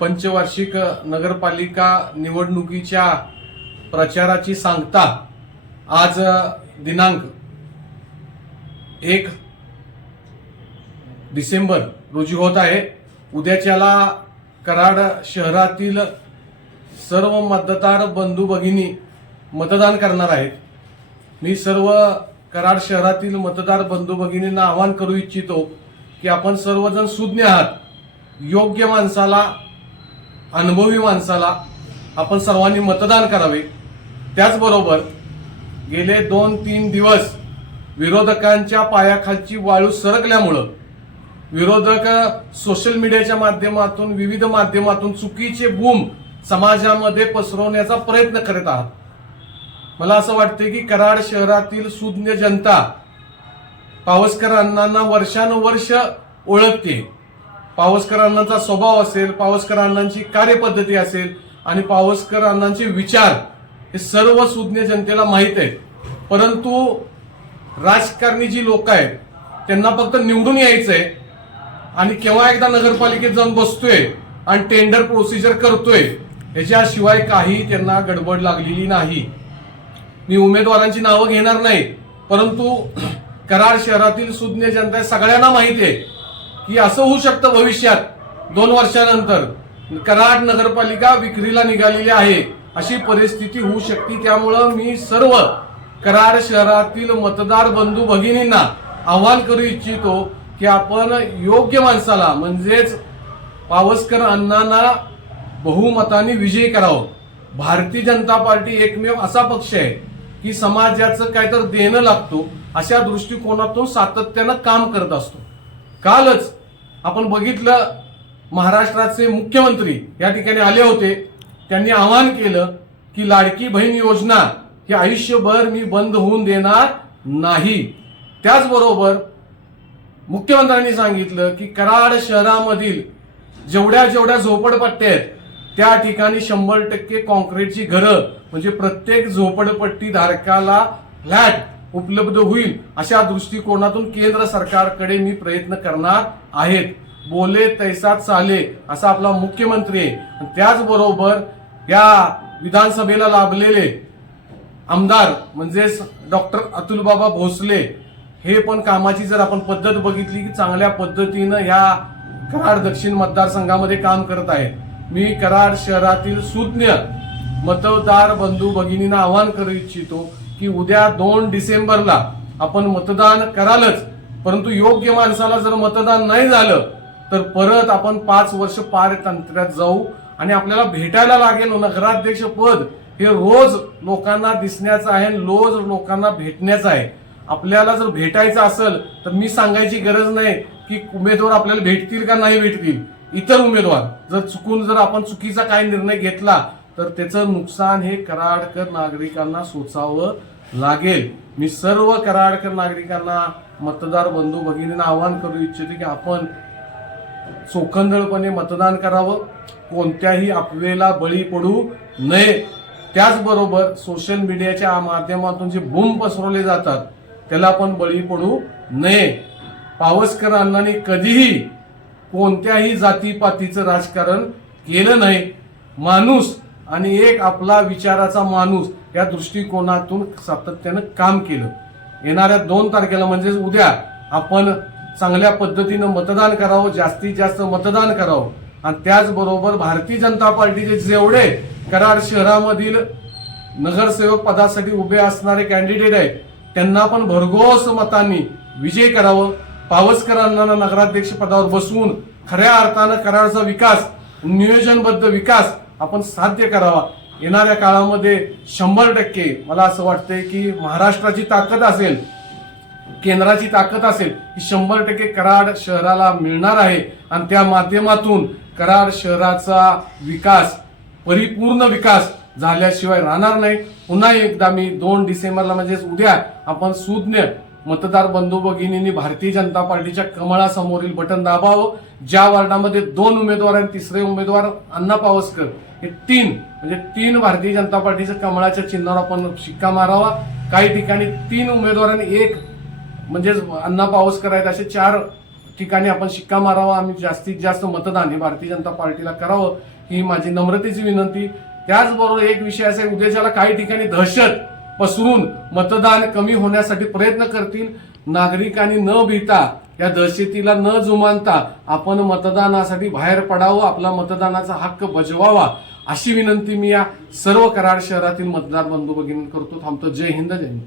पंचवार्षिक नगरपालिका निवडणुकीच्या प्रचाराची सांगता आज दिनांक 1 डिसेंबर रोजी होत आहे। उद्याच्याला कराड शहरातील सर्व मतदार बंधू भगिनी मतदान करणार आहेत। मी सर्व कराड शहरातील मतदार बंधू भगिनींना आवाहन करू इच्छितो की आपण सर्वजण सुज्ञ आहात, योग्य माणसाला, अनुभवी माणसाला आपण सर्वांनी मतदान करावे। त्याचबरोबर गेले 2-3 दिवस विरोधकांच्या पायाखालची वाळू सरकल्यामुळे विरोधक सोशल मीडियाच्या माध्यमातून, विविध माध्यमातून चुकीचे बूम समाजामध्ये पसरवण्याचा प्रयत्न करत आहात। मला असं वाटते की कराड शहरातील सुज्ञ जनता पावसकर अण्णांना वर्षानुवर्ष ओळखते। पावसकर अण्णांचा स्वभाव असेल, पावसकर अण्णांची कार्यपद्धती असेल आणि पावसकर अण्णांचे विचार हे सर्व सुज्ञ जनतेला माहीत आहे। परंतु राजकारणी जी लोक आहेत त्यांना फक्त निवडून यायचंय आणि केव्हा एकदा नगरपालिकेत जाऊन बसतोय आणि टेंडर प्रोसिजर करतोय, याच्याशिवाय काही त्यांना गडबड लागलेली नाही। मी उमेदवारांची नावं घेणार नाही, परंतु कराड शहरातील सुज्ञ जनता सगळ्यांना माहिती आहे की असं होऊ शकतं भविष्यात 2 वर्षानंतर कराड नगरपालिका विक्रीला निघालेली आहे, अशी परिस्थिती होऊ शकते। त्यामुळं मी सर्व कराड शहरातील मतदार बंधू भगिनींना आवाहन करू इच्छितो की आपण योग्य माणसाला म्हणजेच पावसकर अण्णांना बहुमताने विजयी करावं। भारतीय जनता पार्टी एकमेव असा पक्ष आहे की समाजाचं काहीतरी देणं लागतो अशा दृष्टिकोनातून सातत्यानं काम करत असतो। कालच आपण बघितलं, महाराष्ट्राचे मुख्यमंत्री या ठिकाणी आले होते। त्यांनी आवाहन केलं की लाडकी बहीण योजना ही आयुष्यभर मी बंद होऊन देणार नाही। त्याचबरोबर मुख्यमंत्र्यांनी सांगितलं की कराड शहरामधील जेवढ्या झोपडपट्ट्या आहेत त्या ठिकाणी 100% कॉन्क्रीटची घरं, म्हणजे प्रत्येक झोपडपट्टी धारकाला फ्लॅट उपलब्ध होईल अशा दृष्टिकोनातून केंद्र सरकारकडे मी प्रयत्न करणार आहेत। बोले तैसा चाले असा आपला मुख्यमंत्री आहे। त्याचबरोबर या विधानसभेला लाभलेले आमदार म्हणजेच डॉक्टर अतुलबाबा भोसले हे पण कामाची जर आपण पद्धत बघितली की चांगल्या पद्धतीनं या कराड दक्षिण मतदारसंघामध्ये काम करत आहेत। मी कराड शहरातील सुज्ञ मतदार बंधू भगिनींना आवाहन करू इच्छितो की उद्या 2 डिसेंबरला आपण मतदान करालच, परंतु योग्य माणसाला जर मतदान नाही झालं तर परत आपण 5 वर्ष पारतंत्र्यात जाऊ आणि आपल्याला भेटायला लागेल। नगराध्यक्ष पद हे रोज लोकांना दिसण्याचं आहे, रोज लोकांना भेटण्याचं आहे। आपल्याला जर भेटायचं असेल तर मी सांगायची गरज नाही की उमेदवार आपल्याला भेटतील का नाही भेटतील। इतर उमेदवार जर आपण चुकीचा काही निर्णय घेतला तर त्याचं नुकसान हे कराडकर नागरिकांना सोसावं लागेल। मी सर्व कराडकर नागरिकांना, मतदार बंधू भगिनींना आवाहन करू इच्छितो की आपण चोखंदळपणे मतदान करावं, कोणत्याही अफवेला बळी पडू नये। त्याचबरोबर सोशल मीडियाच्या माध्यमातून जे बूम पसरवले जातात त्याला पण बळी पडू नये। पावसकर अण्णांनी कधीही कोणत्याही जातीपातीचं राजकारण केलं नाही। माणूस आणि एक आपला विचाराचा माणूस या दृष्टिकोनातून सातत्यानं काम केलं। येणाऱ्या 2 तारखेला म्हणजेच उद्या आपण चांगल्या पद्धतीनं मतदान करावं, जास्तीत जास्त मतदान करावं आणि त्याचबरोबर भारतीय जनता पार्टीचे जेवढे कराड शहरामधील नगरसेवक पदासाठी उभे असणारे कॅन्डिडेट आहेत त्यांना पण भरघोस मतांनी विजय करावं। पावसकर अण्णांना नगराध्यक्ष पदावर बसवून खऱ्या अर्थानं कराडचा विकास, नियोजनबद्ध विकास आपण साध्य करावा। येणाऱ्या काळामध्ये 100% मला असं वाटतंय की महाराष्ट्राची ताकद असेल, केंद्राची ताकद असेल ही 100% कराड शहराला मिळणार आहे आणि त्या माध्यमातून कराड शहराचा विकास, परिपूर्ण विकास झाल्याशिवाय राहणार नाही। पुन्हा एकदा मी 2 डिसेंबरला म्हणजेच उद्या आपण सुज्ञ मतदार बंधू भगिनींनी भारतीय जनता पार्टीच्या कमळासमोरील बटन दाबावं। ज्या वार्डामध्ये 2 उमेदवार आणि तिसरे उमेदवार अण्णा पावसकर हे 3 भारतीय जनता पार्टीच्या कमळाच्या चिन्हावर आपण शिक्का मारावा। काही ठिकाणी 3 उमेदवार आणि 1 म्हणजेच अण्णा पावसकर आहेत, असे 4 ठिकाणी आपण शिक्का मारावा, आम्ही जास्तीत जास्त मतदान हे भारतीय जनता पार्टीला करावं ही माझी नम्रतेची विनंती. त्याचबरोबर एक विषय असा आहे, उद्याच्याला काही ठिकाणी दहशत पसरून मतदान कमी होण्यासाठी प्रयत्न करतील. नागरिकांनी न भीता या दहशतीला न जुमानता आपण मतदानासाठी बाहेर पडावं, आपला मतदानाचा हक्क बजवावा अशी विनंती मी या सर्व कराड शहरातील मतदार बंधू भगिनी करतो. थांबतो. जय हिंद, जय हिंद.